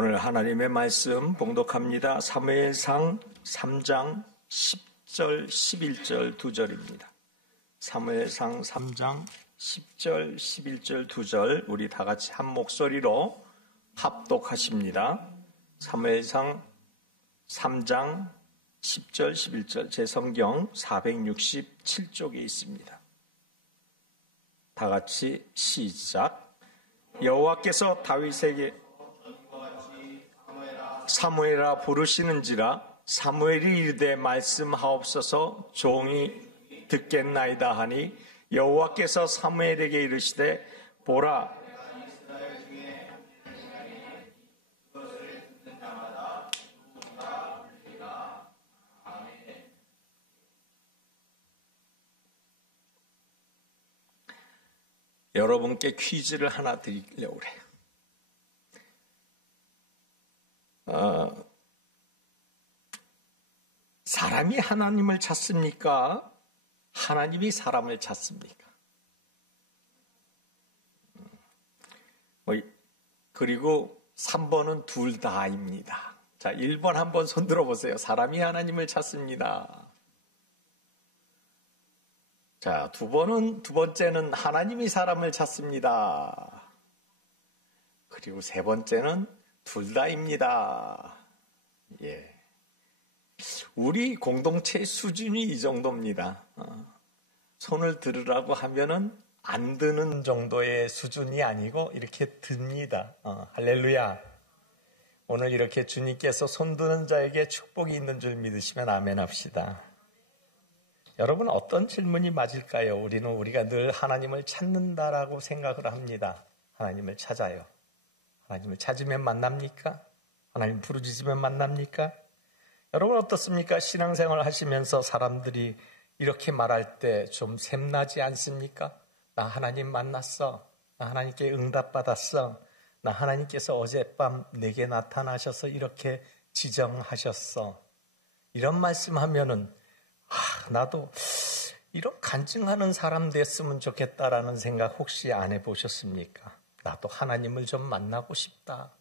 오늘 하나님의 말씀 봉독합니다. 사무엘상 3장 10절, 11절, 2절입니다. 사무엘상 3장 10절, 11절, 2절 우리 다 같이 한 목소리로 합독하십니다. 사무엘상 3장 10절, 11절 제 성경 467쪽에 있습니다. 다 같이 시작. 여호와께서 다윗에게 사무엘아 부르시는지라 사무엘이 이르되 말씀하옵소서 종이 듣겠나이다 하니 여호와께서 사무엘에게 이르시되 보라 여러분께 퀴즈를 하나 드리려고 그래요. 사람이 하나님을 찾습니까? 하나님이 사람을 찾습니까? 그리고 3번은 둘 다입니다. 자, 1번 한번 손 들어보세요. 사람이 하나님을 찾습니다. 자, 두 번째는 하나님이 사람을 찾습니다. 그리고 세 번째는 둘 다입니다. 예. 우리 공동체의 수준이 이 정도입니다. 손을 들으라고 하면은 안 드는 정도의 수준이 아니고 이렇게 듭니다. 할렐루야. 오늘 이렇게 주님께서 손 드는 자에게 축복이 있는 줄 믿으시면 아멘 합시다. 여러분 어떤 질문이 맞을까요? 우리가 늘 하나님을 찾는다라고 생각을 합니다. 하나님을 찾아요. 하나님을 찾으면 만납니까? 하나님 부르짖으면 만납니까? 여러분 어떻습니까? 신앙생활 하시면서 사람들이 이렇게 말할 때 좀 샘나지 않습니까? 나 하나님 만났어. 나 하나님께 응답받았어. 나 하나님께서 어젯밤 내게 나타나셔서 이렇게 지정하셨어. 이런 말씀하면은 나도 이런 간증하는 사람 됐으면 좋겠다라는 생각 혹시 안 해보셨습니까? 나도 하나님을 좀 만나고 싶다.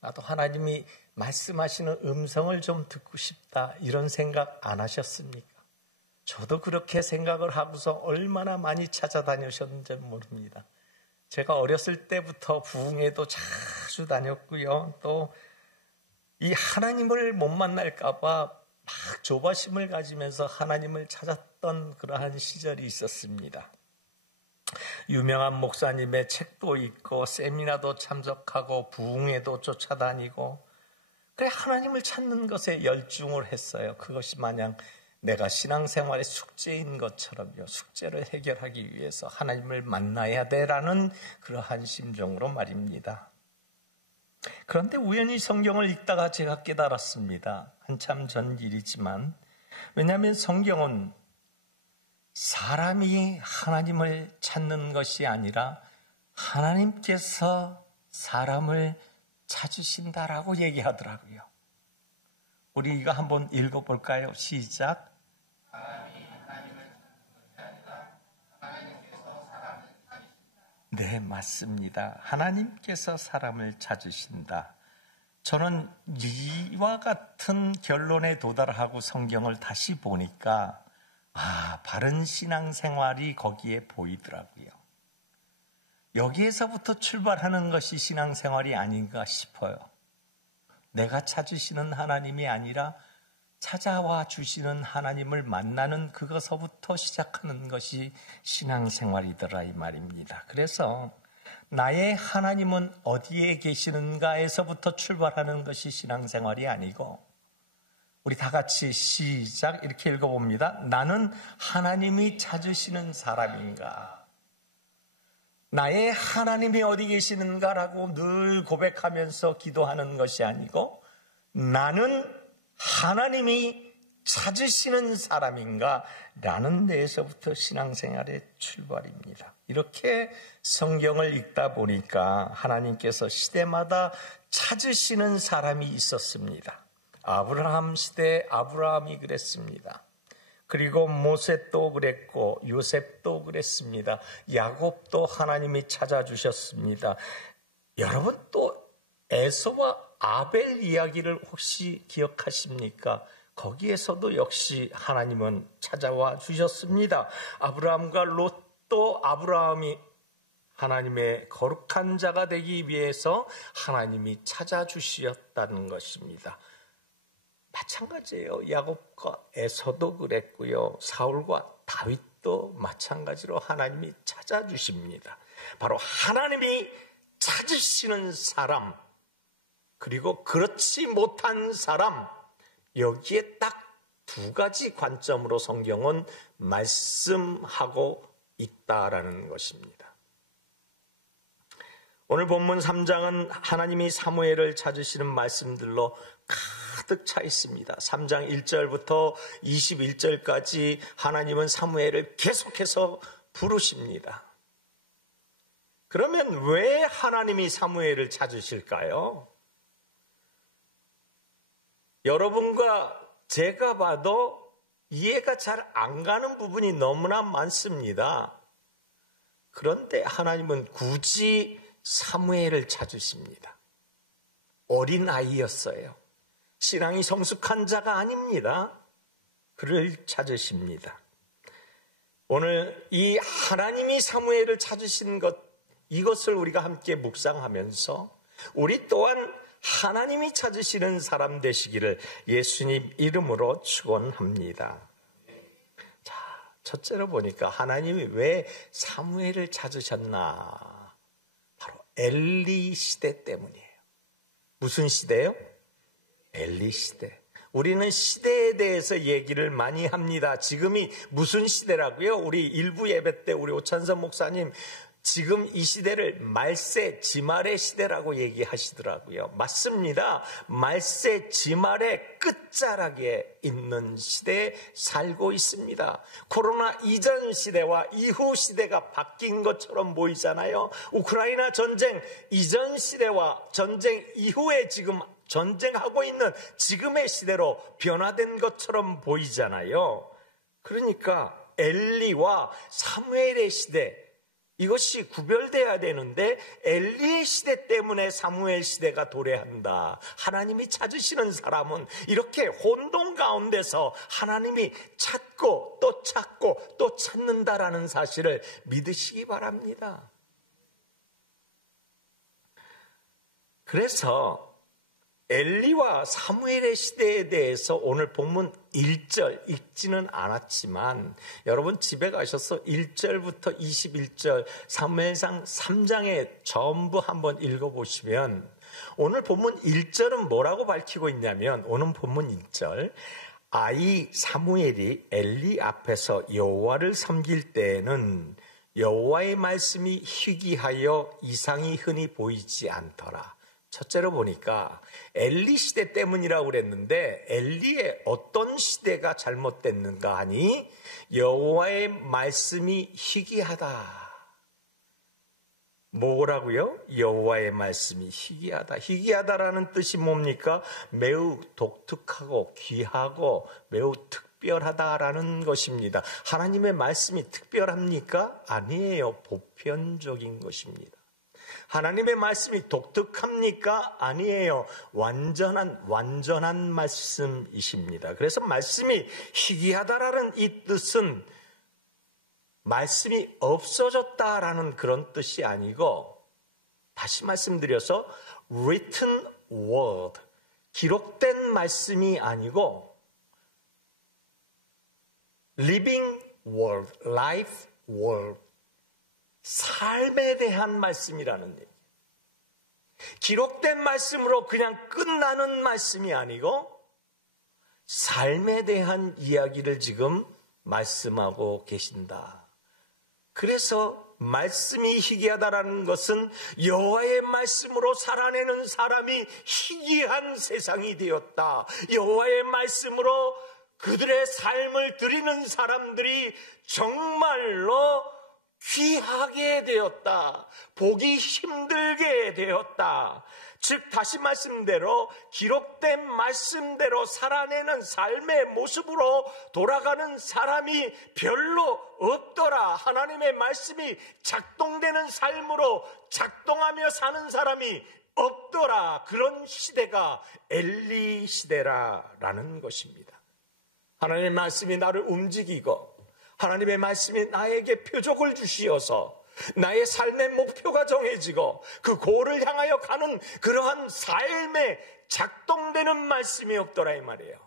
나도 하나님이 말씀하시는 음성을 좀 듣고 싶다. 이런 생각 안 하셨습니까? 저도 그렇게 생각을 하고서 얼마나 많이 찾아다니셨는지 모릅니다. 제가 어렸을 때부터 부흥회도 자주 다녔고요. 또 이 하나님을 못 만날까 봐 막 조바심을 가지면서 하나님을 찾았던 그러한 시절이 있었습니다. 유명한 목사님의 책도 읽고 세미나도 참석하고 부흥회도 쫓아다니고 그래 하나님을 찾는 것에 열중을 했어요. 그것이 마냥 내가 신앙생활의 숙제인 것처럼요. 숙제를 해결하기 위해서 하나님을 만나야 돼라는 그러한 심정으로 말입니다. 그런데 우연히 성경을 읽다가 제가 깨달았습니다. 한참 전 일이지만 왜냐하면 성경은 사람이 하나님을 찾는 것이 아니라 하나님께서 사람을 찾으신다라고 얘기하더라고요. 우리 이거 한번 읽어볼까요? 시작. 사람이 하나님을 찾는 것이 아니라 하나님께서 사람을 찾으신다. 네, 맞습니다. 하나님께서 사람을 찾으신다. 저는 이와 같은 결론에 도달하고 성경을 다시 보니까 바른 신앙생활이 거기에 보이더라고요. 여기에서부터 출발하는 것이 신앙생활이 아닌가 싶어요. 내가 찾으시는 하나님이 아니라 찾아와 주시는 하나님을 만나는 그것서부터 시작하는 것이 신앙생활이더라 이 말입니다. 그래서 나의 하나님은 어디에 계시는가에서부터 출발하는 것이 신앙생활이 아니고 우리 다 같이 시작 이렇게 읽어봅니다. 나는 하나님이 찾으시는 사람인가? 나의 하나님이 어디 계시는가라고 늘 고백하면서 기도하는 것이 아니고 나는 하나님이 찾으시는 사람인가? 라는 데에서부터 신앙생활의 출발입니다. 이렇게 성경을 읽다 보니까 하나님께서 시대마다 찾으시는 사람이 있었습니다. 아브라함 시대에 아브라함이 그랬습니다. 그리고 모세도 그랬고 요셉도 그랬습니다. 야곱도 하나님이 찾아주셨습니다. 여러분 또 에서와 아벨 이야기를 혹시 기억하십니까? 거기에서도 역시 하나님은 찾아와 주셨습니다. 아브라함과 롯도 아브라함이 하나님의 거룩한 자가 되기 위해서 하나님이 찾아주셨다는 것입니다. 마찬가지예요. 야곱과 에서도 그랬고요. 사울과 다윗도 마찬가지로 하나님이 찾아주십니다. 바로 하나님이 찾으시는 사람, 그리고 그렇지 못한 사람, 여기에 딱 두 가지 관점으로 성경은 말씀하고 있다라는 것입니다. 오늘 본문 3장은 하나님이 사무엘을 찾으시는 말씀들로 가득 차 있습니다. 3장 1절부터 21절까지 하나님은 사무엘을 계속해서 부르십니다. 그러면 왜 하나님이 사무엘을 찾으실까요? 여러분과 제가 봐도 이해가 잘 안 가는 부분이 너무나 많습니다. 그런데 하나님은 굳이 사무엘을 찾으십니다. 어린 아이였어요. 신앙이 성숙한 자가 아닙니다. 그를 찾으십니다. 오늘 이 하나님이 사무엘을 찾으신 것, 이것을 우리가 함께 묵상하면서 우리 또한 하나님이 찾으시는 사람 되시기를 예수님 이름으로 축원합니다. 자, 첫째로 보니까 하나님이 왜 사무엘을 찾으셨나? 바로 엘리 시대 때문이에요. 무슨 시대요? 엘리 시대. 우리는 시대에 대해서 얘기를 많이 합니다. 지금이 무슨 시대라고요? 우리 일부 예배 때 우리 오찬선 목사님 지금 이 시대를 말세 지말의 시대라고 얘기하시더라고요. 맞습니다. 말세 지말의 끝자락에 있는 시대에 살고 있습니다. 코로나 이전 시대와 이후 시대가 바뀐 것처럼 보이잖아요. 우크라이나 전쟁 이전 시대와 전쟁 이후에 지금 전쟁하고 있는 지금의 시대로 변화된 것처럼 보이잖아요. 그러니까 엘리와 사무엘의 시대, 이것이 구별돼야 되는데 엘리의 시대 때문에 사무엘 시대가 도래한다. 하나님이 찾으시는 사람은 이렇게 혼돈 가운데서 하나님이 찾고 또 찾고 또 찾는다라는 사실을 믿으시기 바랍니다. 그래서 엘리와 사무엘의 시대에 대해서 오늘 본문 1절 읽지는 않았지만 여러분 집에 가셔서 1절부터 21절 사무엘상 3장에 전부 한번 읽어보시면 오늘 본문 1절은 뭐라고 밝히고 있냐면 오늘 본문 1절 아이 사무엘이 엘리 앞에서 여호와를 섬길 때에는 여호와의 말씀이 희귀하여 이상이 흔히 보이지 않더라. 첫째로 보니까 엘리 시대 때문이라고 그랬는데 엘리의 어떤 시대가 잘못됐는가 하니 여호와의 말씀이 희귀하다. 뭐라고요? 여호와의 말씀이 희귀하다. 희귀하다라는 뜻이 뭡니까? 매우 독특하고 귀하고 매우 특별하다라는 것입니다. 하나님의 말씀이 특별합니까? 아니에요. 보편적인 것입니다. 하나님의 말씀이 독특합니까? 아니에요. 완전한 말씀이십니다. 그래서 말씀이 희귀하다라는 이 뜻은 말씀이 없어졌다라는 그런 뜻이 아니고 다시 말씀드려서 written word, 기록된 말씀이 아니고 living word, life word, 삶에 대한 말씀이라는 얘기. 기록된 말씀으로 그냥 끝나는 말씀이 아니고 삶에 대한 이야기를 지금 말씀하고 계신다. 그래서 말씀이 희귀하다라는 것은 여호와의 말씀으로 살아내는 사람이 희귀한 세상이 되었다. 여호와의 말씀으로 그들의 삶을 드리는 사람들이 정말로 귀하게 되었다. 보기 힘들게 되었다. 즉 다시 말씀대로 기록된 말씀대로 살아내는 삶의 모습으로 돌아가는 사람이 별로 없더라. 하나님의 말씀이 작동되는 삶으로 작동하며 사는 사람이 없더라. 그런 시대가 엘리 시대라라는 것입니다. 하나님의 말씀이 나를 움직이고 하나님의 말씀이 나에게 표적을 주시어서 나의 삶의 목표가 정해지고 그 고를 향하여 가는 그러한 삶에 작동되는 말씀이 없더라 이 말이에요.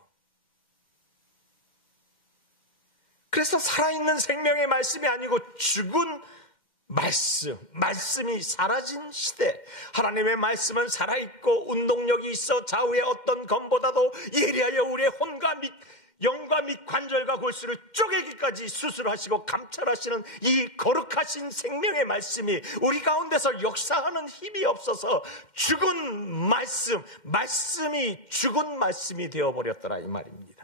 그래서 살아있는 생명의 말씀이 아니고 죽은 말씀이 사라진 시대. 하나님의 말씀은 살아있고 운동력이 있어 좌우의 어떤 검보다도 예리하여 우리의 혼과 영과 및 관절과 골수를 쪼개기까지 수술하시고 감찰하시는 이 거룩하신 생명의 말씀이 우리 가운데서 역사하는 힘이 없어서 죽은 말씀이 죽은 말씀이 되어버렸더라 이 말입니다.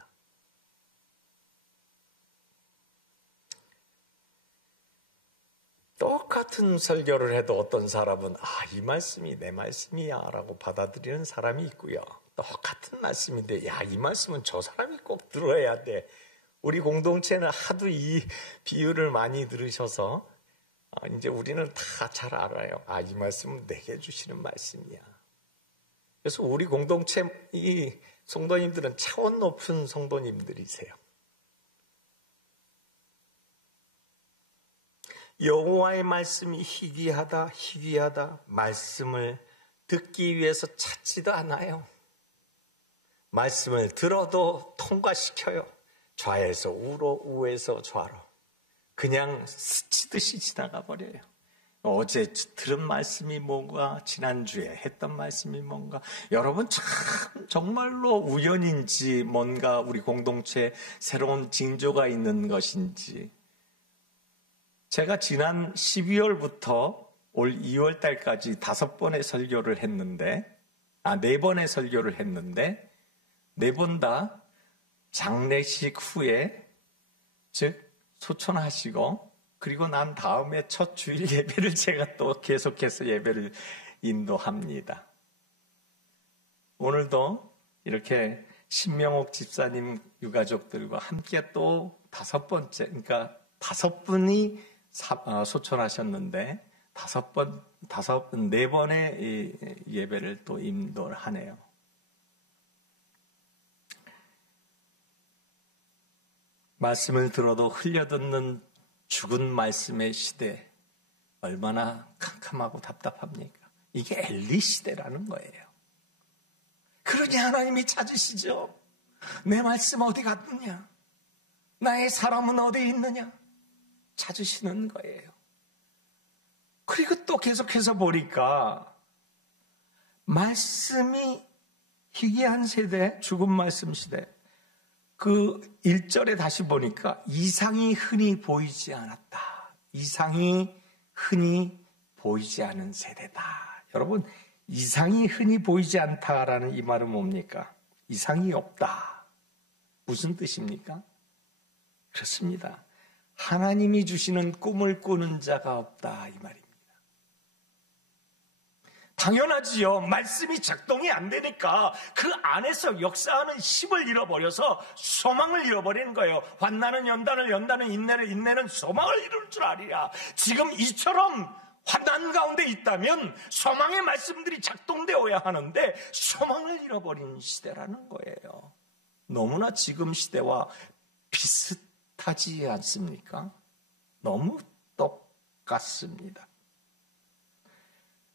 똑같은 설교를 해도 어떤 사람은 이 말씀이 내 말씀이야 라고 받아들이는 사람이 있고요. 똑같은 말씀인데 이 말씀은 저 사람이 꼭 들어야 돼. 우리 공동체는 하도 이 비유를 많이 들으셔서 이제 우리는 다 잘 알아요. 이 말씀은 내게 주시는 말씀이야. 그래서 우리 공동체 이 성도님들은 차원 높은 성도님들이세요. 여호와의 말씀이 희귀하다 말씀을 듣기 위해서 찾지도 않아요. 말씀을 들어도 통과시켜요. 좌에서 우로 우에서 좌로 그냥 스치듯이 지나가 버려요. 어제 들은 말씀이 뭔가 지난주에 했던 말씀이 뭔가 여러분 참 정말로 우연인지 뭔가 우리 공동체에 새로운 징조가 있는 것인지 제가 지난 12월부터 올 2월 달까지 5번의 설교를 했는데 4번의 설교를 했는데 4번 다 장례식 후에 즉 소천하시고 그리고 난 다음에 첫 주일 예배를 제가 또 계속해서 예배를 인도합니다. 오늘도 이렇게 신명옥 집사님 유가족들과 함께 또 5번째 그러니까 5분이 소천하셨는데 4번의 예배를 또 인도를 하네요. 말씀을 들어도 흘려듣는 죽은 말씀의 시대 얼마나 캄캄하고 답답합니까? 이게 엘리 시대라는 거예요. 그러니 하나님이 찾으시죠. 내 말씀 어디 갔느냐? 나의 사람은 어디 있느냐? 찾으시는 거예요. 그리고 또 계속해서 보니까 말씀이 희귀한 세대, 죽은 말씀 시대. 그 1절에 다시 보니까 이상이 흔히 보이지 않았다. 이상이 흔히 보이지 않은 세대다. 여러분, 이상이 흔히 보이지 않다라는 이 말은 뭡니까? 이상이 없다. 무슨 뜻입니까? 그렇습니다. 하나님이 주시는 꿈을 꾸는 자가 없다 이 말입니다. 당연하지요. 말씀이 작동이 안 되니까 그 안에서 역사하는 힘을 잃어버려서 소망을 잃어버리는 거예요. 환난은 연단을, 연단은 인내를, 인내는 소망을 이룰 줄 아리라. 지금 이처럼 환난 가운데 있다면 소망의 말씀들이 작동되어야 하는데 소망을 잃어버린 시대라는 거예요. 너무나 지금 시대와 비슷하지 않습니까? 너무 똑같습니다.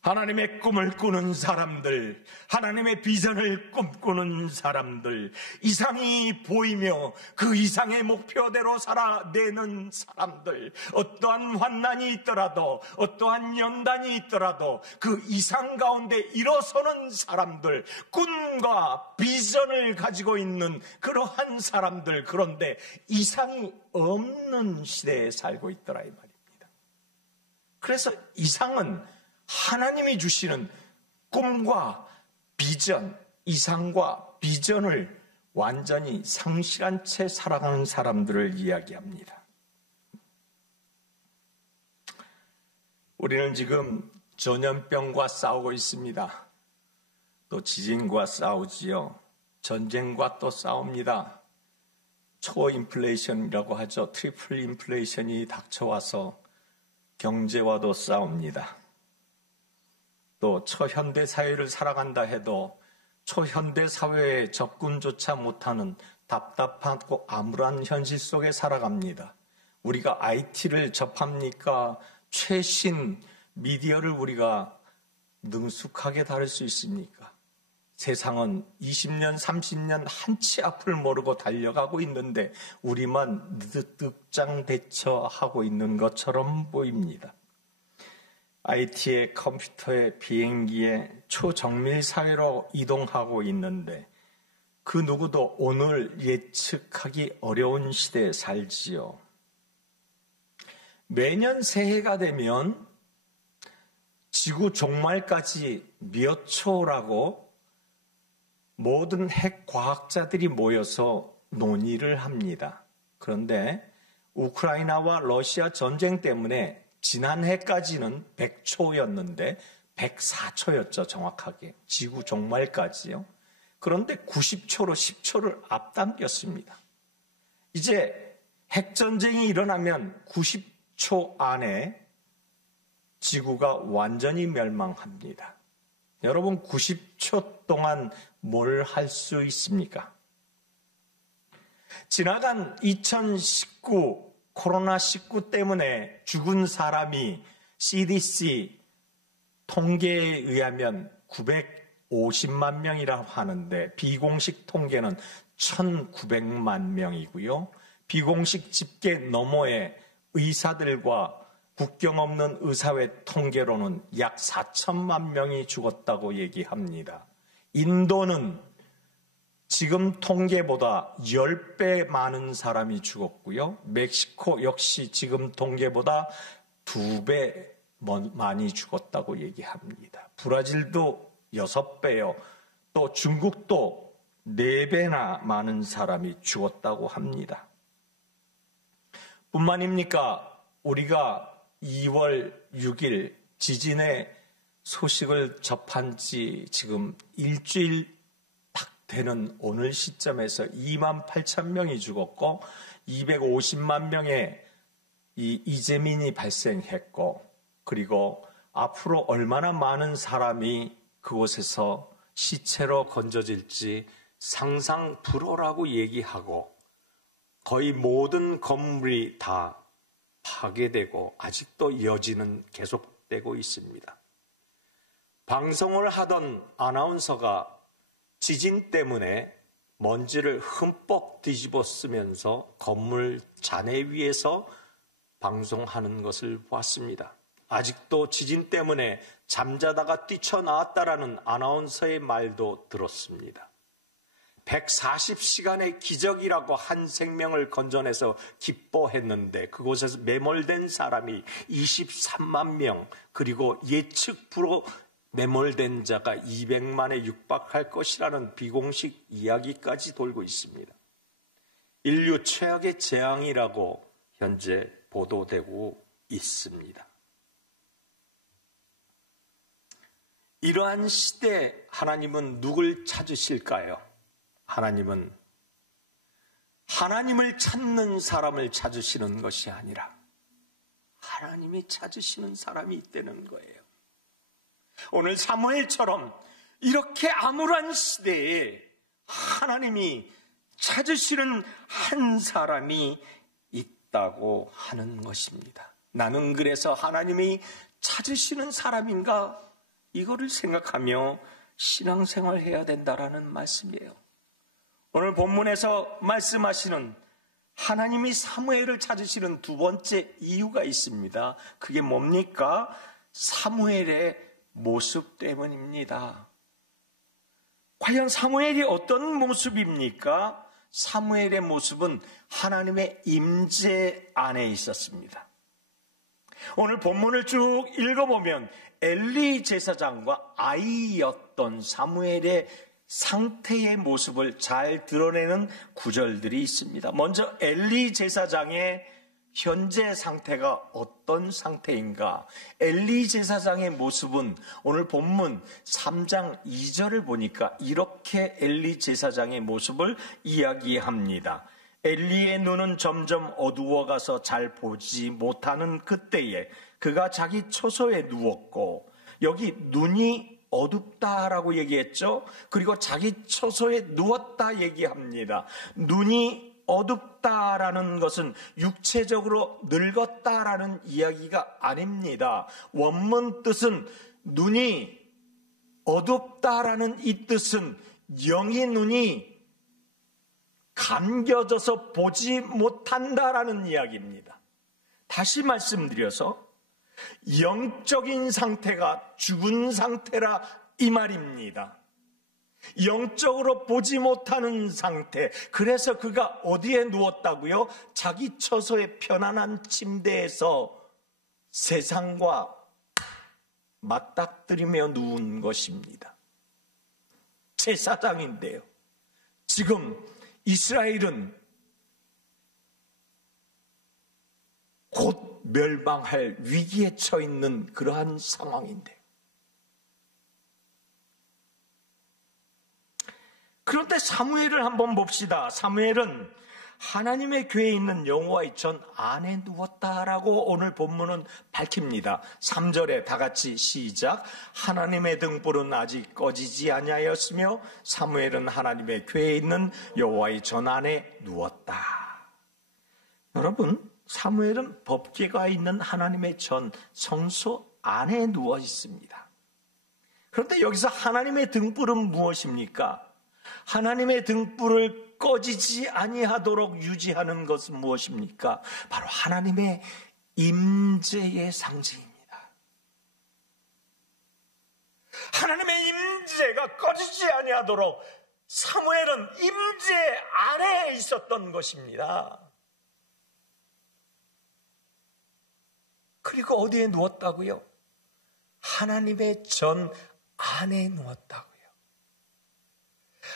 하나님의 꿈을 꾸는 사람들, 하나님의 비전을 꿈꾸는 사람들, 이상이 보이며 그 이상의 목표대로 살아내는 사람들, 어떠한 환난이 있더라도, 어떠한 연단이 있더라도 그 이상 가운데 일어서는 사람들, 꿈과 비전을 가지고 있는 그러한 사람들, 그런데 이상이 없는 시대에 살고 있더라 이 말입니다. 그래서 이상은 하나님이 주시는 꿈과 비전, 이상과 비전을 완전히 상실한 채 살아가는 사람들을 이야기합니다. 우리는 지금 전염병과 싸우고 있습니다. 또 지진과 싸우지요. 전쟁과 또 싸웁니다. 초인플레이션이라고 하죠. 트리플 인플레이션이 닥쳐와서 경제와도 싸웁니다. 또 초현대 사회를 살아간다 해도 초현대 사회에 접근조차 못하는 답답하고 암울한 현실 속에 살아갑니다. 우리가 IT를 접합니까? 최신 미디어를 우리가 능숙하게 다룰 수 있습니까? 세상은 20년, 30년 한치 앞을 모르고 달려가고 있는데 우리만 늑장대처하고 있는 것처럼 보입니다. IT에 컴퓨터에 비행기에 초정밀 사회로 이동하고 있는데 그 누구도 오늘 예측하기 어려운 시대에 살지요. 매년 새해가 되면 지구 종말까지 몇 초라고 모든 핵 과학자들이 모여서 논의를 합니다. 그런데 우크라이나와 러시아 전쟁 때문에 지난해까지는 100초였는데 104초였죠, 정확하게. 지구 종말까지요. 그런데 90초로 10초를 앞당겼습니다. 이제 핵전쟁이 일어나면 90초 안에 지구가 완전히 멸망합니다. 여러분, 90초 동안 뭘 할 수 있습니까? 지나간 2019 코로나19 때문에 죽은 사람이 CDC 통계에 의하면 950만 명이라고 하는데 비공식 통계는 1900만 명이고요. 비공식 집계 너머에 의사들과 국경 없는 의사회 통계로는 약 4천만 명이 죽었다고 얘기합니다. 인도는 지금 통계보다 10배 많은 사람이 죽었고요. 멕시코 역시 지금 통계보다 2배 많이 죽었다고 얘기합니다. 브라질도 6배요. 또 중국도 4배나 많은 사람이 죽었다고 합니다. 뿐만입니까? 우리가 2월 6일 지진의 소식을 접한 지 지금 일주일 되는 오늘 시점에서 2만 8천 명이 죽었고 250만 명의 이재민이 발생했고 그리고 앞으로 얼마나 많은 사람이 그곳에서 시체로 건져질지 상상 불허라고 얘기하고 거의 모든 건물이 다 파괴되고 아직도 여지는 계속되고 있습니다. 방송을 하던 아나운서가 지진 때문에 먼지를 흠뻑 뒤집어 쓰면서 건물 잔해 위에서 방송하는 것을 보았습니다. 아직도 지진 때문에 잠자다가 뛰쳐나왔다라는 아나운서의 말도 들었습니다. 140시간의 기적이라고 한 생명을 건져내서 기뻐했는데 그곳에서 매몰된 사람이 23만 명, 그리고 예측 불허 매몰된 자가 200만에 육박할 것이라는 비공식 이야기까지 돌고 있습니다. 인류 최악의 재앙이라고 현재 보도되고 있습니다. 이러한 시대에 하나님은 누굴 찾으실까요? 하나님은 하나님을 찾는 사람을 찾으시는 것이 아니라 하나님이 찾으시는 사람이 있다는 거예요. 오늘 사무엘처럼 이렇게 암울한 시대에 하나님이 찾으시는 한 사람이 있다고 하는 것입니다. 나는 그래서 하나님이 찾으시는 사람인가? 이거를 생각하며 신앙생활 해야 된다라는 말씀이에요. 오늘 본문에서 말씀하시는 하나님이 사무엘을 찾으시는 두 번째 이유가 있습니다. 그게 뭡니까? 사무엘의 모습 때문입니다. 과연 사무엘이 어떤 모습입니까? 사무엘의 모습은 하나님의 임재 안에 있었습니다. 오늘 본문을 쭉 읽어보면 엘리 제사장과 아이였던 사무엘의 상태의 모습을 잘 드러내는 구절들이 있습니다. 먼저 엘리 제사장의 현재 상태가 어떤 상태인가? 엘리 제사장의 모습은 오늘 본문 3장 2절을 보니까 이렇게 엘리 제사장의 모습을 이야기합니다. 엘리의 눈은 점점 어두워가서 잘 보지 못하는 그때에 그가 자기 처소에 누웠고 여기 눈이 어둡다라고 얘기했죠. 그리고 자기 처소에 누웠다 얘기합니다. 눈이 어둡다라는 것은 육체적으로 늙었다라는 이야기가 아닙니다. 원문 뜻은 눈이 어둡다라는 이 뜻은 영의 눈이 감겨져서 보지 못한다라는 이야기입니다. 다시 말씀드려서 영적인 상태가 죽은 상태라 이 말입니다. 영적으로 보지 못하는 상태. 그래서 그가 어디에 누웠다고요? 자기 처소의 편안한 침대에서 세상과 맞닥뜨리며 누운 것입니다. 제사장인데요. 지금 이스라엘은 곧 멸망할 위기에 처해 있는 그러한 상황인데, 그런데 사무엘을 한번 봅시다. 사무엘은 하나님의 궤에 있는 여호와의 전 안에 누웠다라고 오늘 본문은 밝힙니다. 3절에 다 같이 시작. 하나님의 등불은 아직 꺼지지 아니하였으며 사무엘은 하나님의 궤에 있는 여호와의 전 안에 누웠다. 여러분, 사무엘은 법궤가 있는 하나님의 전 성소 안에 누워 있습니다. 그런데 여기서 하나님의 등불은 무엇입니까? 하나님의 등불을 꺼지지 아니하도록 유지하는 것은 무엇입니까? 바로 하나님의 임재의 상징입니다. 하나님의 임재가 꺼지지 아니하도록 사무엘은 임재 아래에 있었던 것입니다. 그리고 어디에 누웠다고요? 하나님의 전 안에 누웠다고요.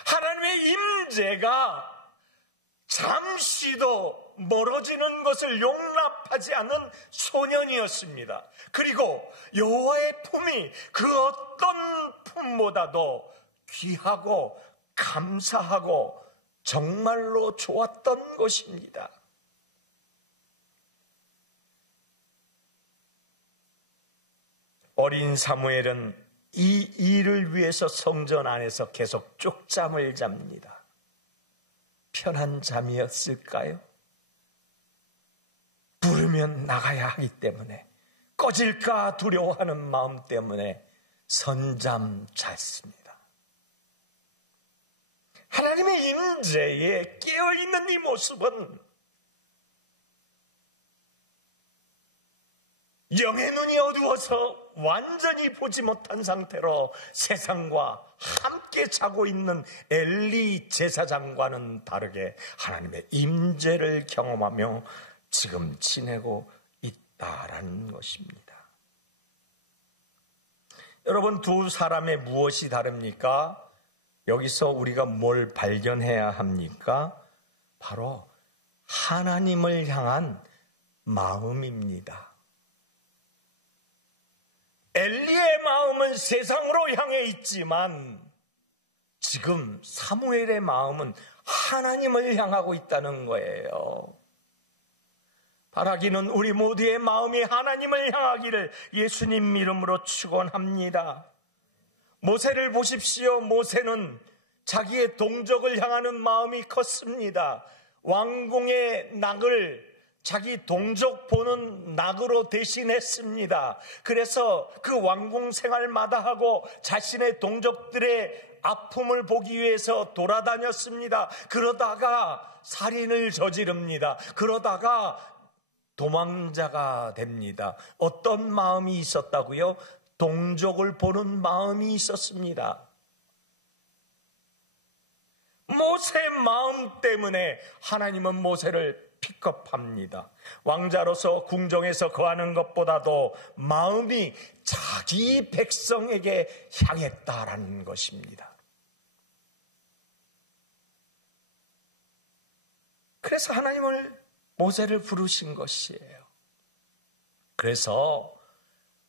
하나님의 임재가 잠시도 멀어지는 것을 용납하지 않는 소년이었습니다. 그리고 여호와의 품이 그 어떤 품보다도 귀하고 감사하고 정말로 좋았던 것입니다. 어린 사무엘은 이 일을 위해서 성전 안에서 계속 쪽잠을 잡니다. 편한 잠이었을까요? 부르면 나가야 하기 때문에, 꺼질까 두려워하는 마음 때문에 선잠 잤습니다. 하나님의 임재에 깨어있는 이 모습은 영의 눈이 어두워서 완전히 보지 못한 상태로 세상과 함께 자고 있는 엘리 제사장과는 다르게 하나님의 임재를 경험하며 지금 지내고 있다라는 것입니다. 여러분, 두 사람의 무엇이 다릅니까? 여기서 우리가 뭘 발견해야 합니까? 바로 하나님을 향한 마음입니다. 엘리의 마음은 세상으로 향해 있지만 지금 사무엘의 마음은 하나님을 향하고 있다는 거예요. 바라기는 우리 모두의 마음이 하나님을 향하기를 예수님 이름으로 축원합니다. 모세를 보십시오. 모세는 자기의 동족을 향하는 마음이 컸습니다. 왕궁의 낙을 자기 동족 보는 낙으로 대신했습니다. 그래서 그 왕궁 생활마다 하고 자신의 동족들의 아픔을 보기 위해서 돌아다녔습니다. 그러다가 살인을 저지릅니다. 그러다가 도망자가 됩니다. 어떤 마음이 있었다고요? 동족을 보는 마음이 있었습니다. 모세의 마음 때문에 하나님은 모세를 픽업합니다. 왕자로서 궁정에서 거하는 것보다도 마음이 자기 백성에게 향했다라는 것입니다. 그래서 하나님을 모세를 부르신 것이에요. 그래서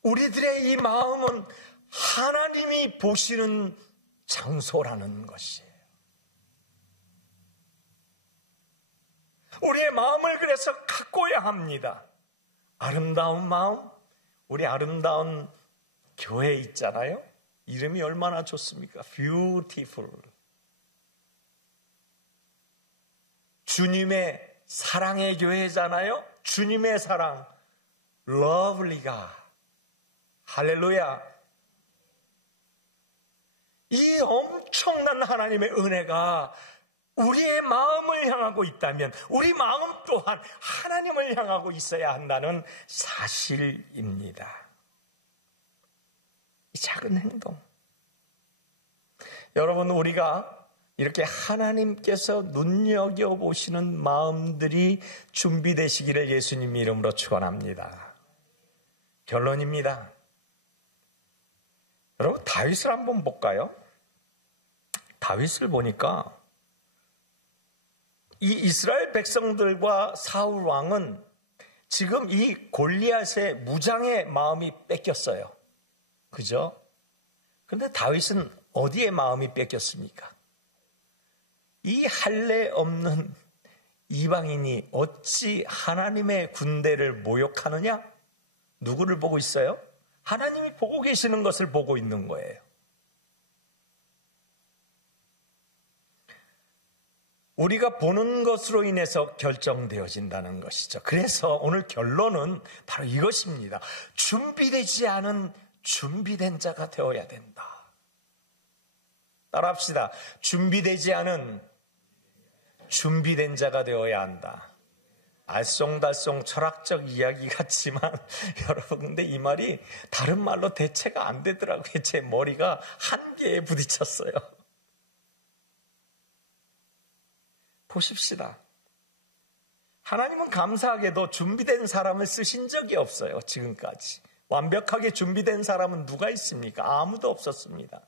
우리들의 이 마음은 하나님이 보시는 장소라는 것이에요. 우리의 마음을 그래서 가꿔야 합니다. 아름다운 마음, 우리 아름다운 교회 있잖아요. 이름이 얼마나 좋습니까? Beautiful. 주님의 사랑의 교회잖아요. 주님의 사랑. Lovely가. 할렐루야. 이 엄청난 하나님의 은혜가 우리의 마음을 향하고 있다면 우리 마음 또한 하나님을 향하고 있어야 한다는 사실입니다. 이 작은 행동. 여러분, 우리가 이렇게 하나님께서 눈여겨보시는 마음들이 준비되시기를 예수님 이름으로 축원합니다. 결론입니다. 여러분, 다윗을 한번 볼까요? 다윗을 보니까 이 이스라엘 백성들과 사울 왕은 지금 이 골리앗의 무장의 마음이 뺏겼어요. 그죠? 그런데 다윗은 어디에 마음이 뺏겼습니까? 이 할례 없는 이방인이 어찌 하나님의 군대를 모욕하느냐? 누구를 보고 있어요? 하나님이 보고 계시는 것을 보고 있는 거예요. 우리가 보는 것으로 인해서 결정되어진다는 것이죠. 그래서 오늘 결론은 바로 이것입니다. 준비되지 않은 준비된 자가 되어야 된다. 따라합시다. 준비되지 않은 준비된 자가 되어야 한다. 알쏭달쏭 철학적 이야기 같지만 여러분, 근데 이 말이 다른 말로 대체가 안 되더라고요. 제 머리가 한계에 부딪혔어요. 보십시다. 하나님은 감사하게도 준비된 사람을 쓰신 적이 없어요. 지금까지. 완벽하게 준비된 사람은 누가 있습니까? 아무도 없었습니다.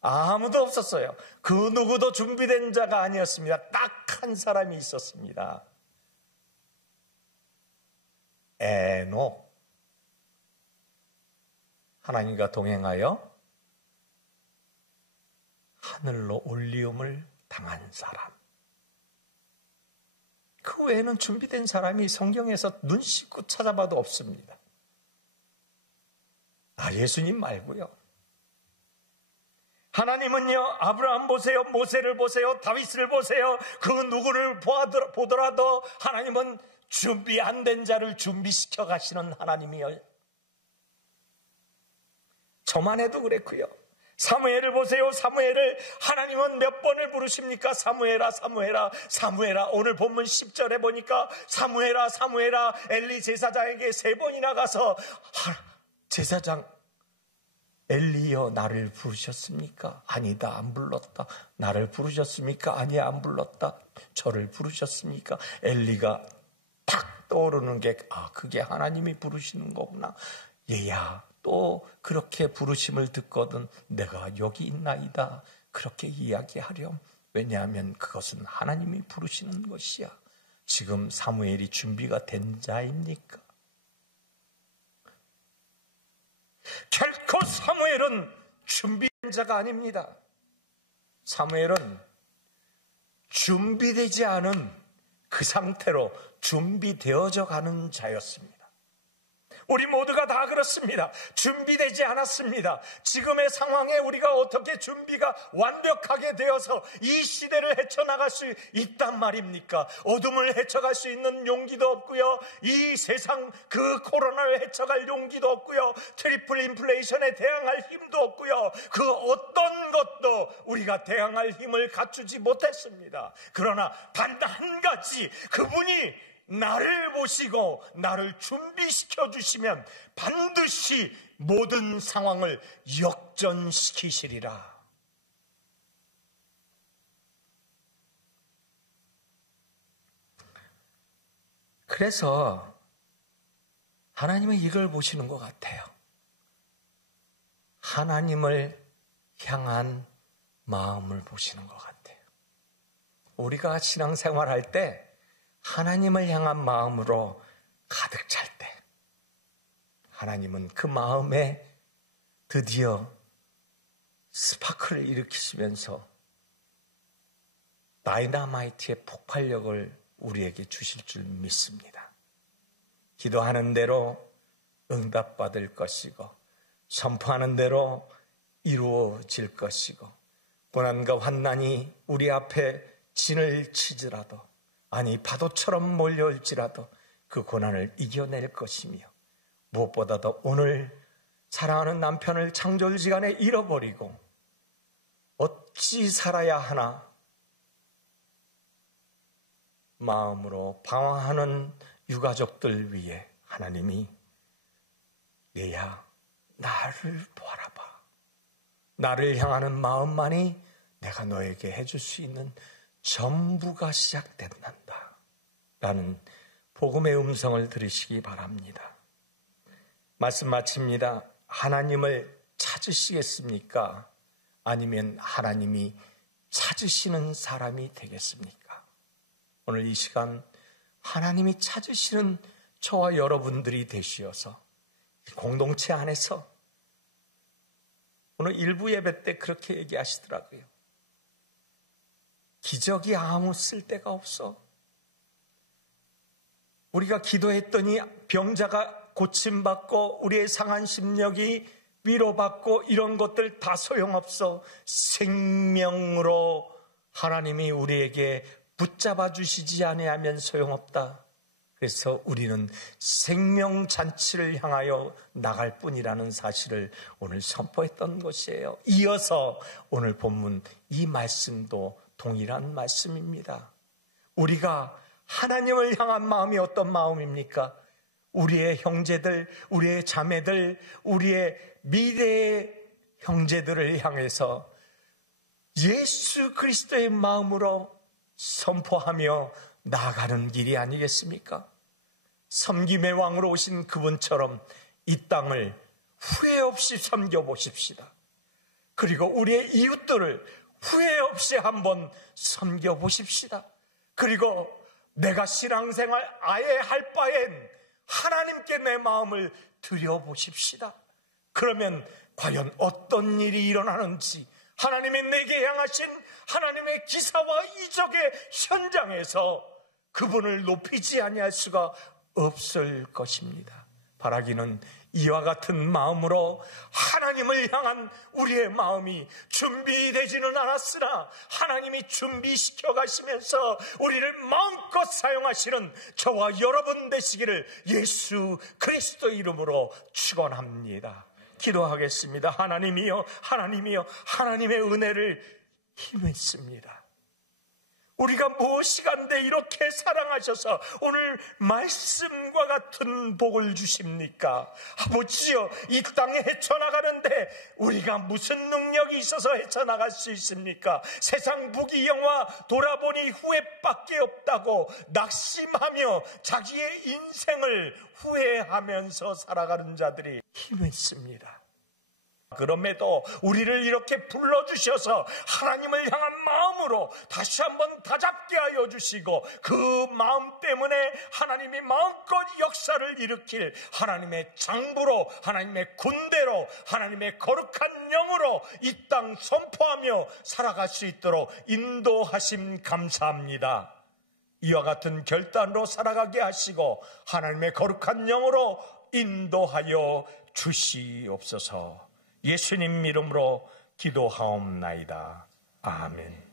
아무도 없었어요. 그 누구도 준비된 자가 아니었습니다. 딱 한 사람이 있었습니다. 에녹. 하나님과 동행하여 하늘로 올리움을 당한 사람. 그 외에는 준비된 사람이 성경에서 눈 씻고 찾아봐도 없습니다. 예수님 말고요. 하나님은요, 아브라함 보세요, 모세를 보세요, 다윗을 보세요. 그 누구를 보더라도 하나님은 준비 안 된 자를 준비시켜 가시는 하나님이요. 저만 해도 그랬고요. 사무엘을 보세요. 사무엘을 하나님은 몇 번을 부르십니까? 사무엘아, 사무엘아, 사무엘아. 오늘 본문 10절에 보니까 사무엘아, 사무엘아, 엘리 제사장에게 3번이나 가서 제사장 엘리여, 나를 부르셨습니까? 아니다, 안 불렀다. 나를 부르셨습니까? 아니야, 안 불렀다. 저를 부르셨습니까? 엘리가 탁 떠오르는 게 그게 하나님이 부르시는 거구나. 얘야, 또 그렇게 부르심을 듣거든 내가 여기 있나이다. 그렇게 이야기하렴. 왜냐하면 그것은 하나님이 부르시는 것이야. 지금 사무엘이 준비가 된 자입니까? 결코 사무엘은 준비된 자가 아닙니다. 사무엘은 준비되지 않은 그 상태로 준비되어져 가는 자였습니다. 우리 모두가 다 그렇습니다. 준비되지 않았습니다. 지금의 상황에 우리가 어떻게 준비가 완벽하게 되어서 이 시대를 헤쳐나갈 수 있단 말입니까? 어둠을 헤쳐갈 수 있는 용기도 없고요. 이 세상 그 코로나를 헤쳐갈 용기도 없고요. 트리플 인플레이션에 대항할 힘도 없고요. 그 어떤 것도 우리가 대항할 힘을 갖추지 못했습니다. 그러나 단 한 가지, 그분이 나를 보시고 나를 준비시켜 주시면 반드시 모든 상황을 역전시키시리라. 그래서 하나님은 이걸 보시는 것 같아요. 하나님을 향한 마음을 보시는 것 같아요. 우리가 신앙생활할 때 하나님을 향한 마음으로 가득 찰 때 하나님은 그 마음에 드디어 스파크를 일으키시면서 다이너마이트의 폭발력을 우리에게 주실 줄 믿습니다. 기도하는 대로 응답받을 것이고 선포하는 대로 이루어질 것이고, 고난과 환난이 우리 앞에 진을 치더라도, 아니 파도처럼 몰려올지라도 그 고난을 이겨낼 것이며, 무엇보다도 오늘 사랑하는 남편을 창졸지간에 잃어버리고 어찌 살아야 하나 마음으로 방황하는 유가족들 위해 하나님이 얘야 나를 바라봐, 나를 향하는 마음만이 내가 너에게 해줄 수 있는 전부가 시작된단다 라는 복음의 음성을 들으시기 바랍니다. 말씀 마칩니다. 하나님을 찾으시겠습니까? 아니면 하나님이 찾으시는 사람이 되겠습니까? 오늘 이 시간 하나님이 찾으시는 저와 여러분들이 되시어서 공동체 안에서, 오늘 일부 예배 때 그렇게 얘기하시더라고요. 기적이 아무 쓸데가 없어. 우리가 기도했더니 병자가 고침받고 우리의 상한 심령이 위로받고 이런 것들 다 소용없어. 생명으로 하나님이 우리에게 붙잡아 주시지 아니하면 소용없다. 그래서 우리는 생명잔치를 향하여 나갈 뿐이라는 사실을 오늘 선포했던 것이에요. 이어서 오늘 본문 이 말씀도 동일한 말씀입니다. 우리가 하나님을 향한 마음이 어떤 마음입니까? 우리의 형제들, 우리의 자매들, 우리의 미래의 형제들을 향해서 예수 그리스도의 마음으로 선포하며 나아가는 길이 아니겠습니까? 섬김의 왕으로 오신 그분처럼 이 땅을 후회 없이 섬겨보십시다. 그리고 우리의 이웃들을 후회 없이 한번 섬겨보십시다. 그리고 내가 신앙생활 아예 할 바엔 하나님께 내 마음을 드려보십시다. 그러면 과연 어떤 일이 일어나는지, 하나님의 내게 향하신 하나님의 기사와 이적의 현장에서 그분을 높이지 아니할 수가 없을 것입니다. 바라기는 이와 같은 마음으로 하나님을 향한 우리의 마음이 준비되지는 않았으나 하나님이 준비시켜 가시면서 우리를 마음껏 사용하시는 저와 여러분 되시기를 예수 그리스도 이름으로 축원합니다. 기도하겠습니다. 하나님이여, 하나님이여, 하나님의 은혜를 힘입습니다. 우리가 무엇이간데 이렇게 사랑하셔서 오늘 말씀과 같은 복을 주십니까? 아버지여, 이 땅에 헤쳐나가는데 우리가 무슨 능력이 있어서 헤쳐나갈 수 있습니까? 세상 부귀영화 돌아보니 후회밖에 없다고 낙심하며 자기의 인생을 후회하면서 살아가는 자들이 힘있습니다. 그럼에도 우리를 이렇게 불러주셔서 하나님을 향한 마음으로 다시 한번 다잡게 하여 주시고, 그 마음 때문에 하나님이 마음껏 역사를 일으킬 하나님의 장부로, 하나님의 군대로, 하나님의 거룩한 영으로 이 땅 선포하며 살아갈 수 있도록 인도하심 감사합니다. 이와 같은 결단으로 살아가게 하시고 하나님의 거룩한 영으로 인도하여 주시옵소서. 예수님 이름으로 기도하옵나이다. 아멘.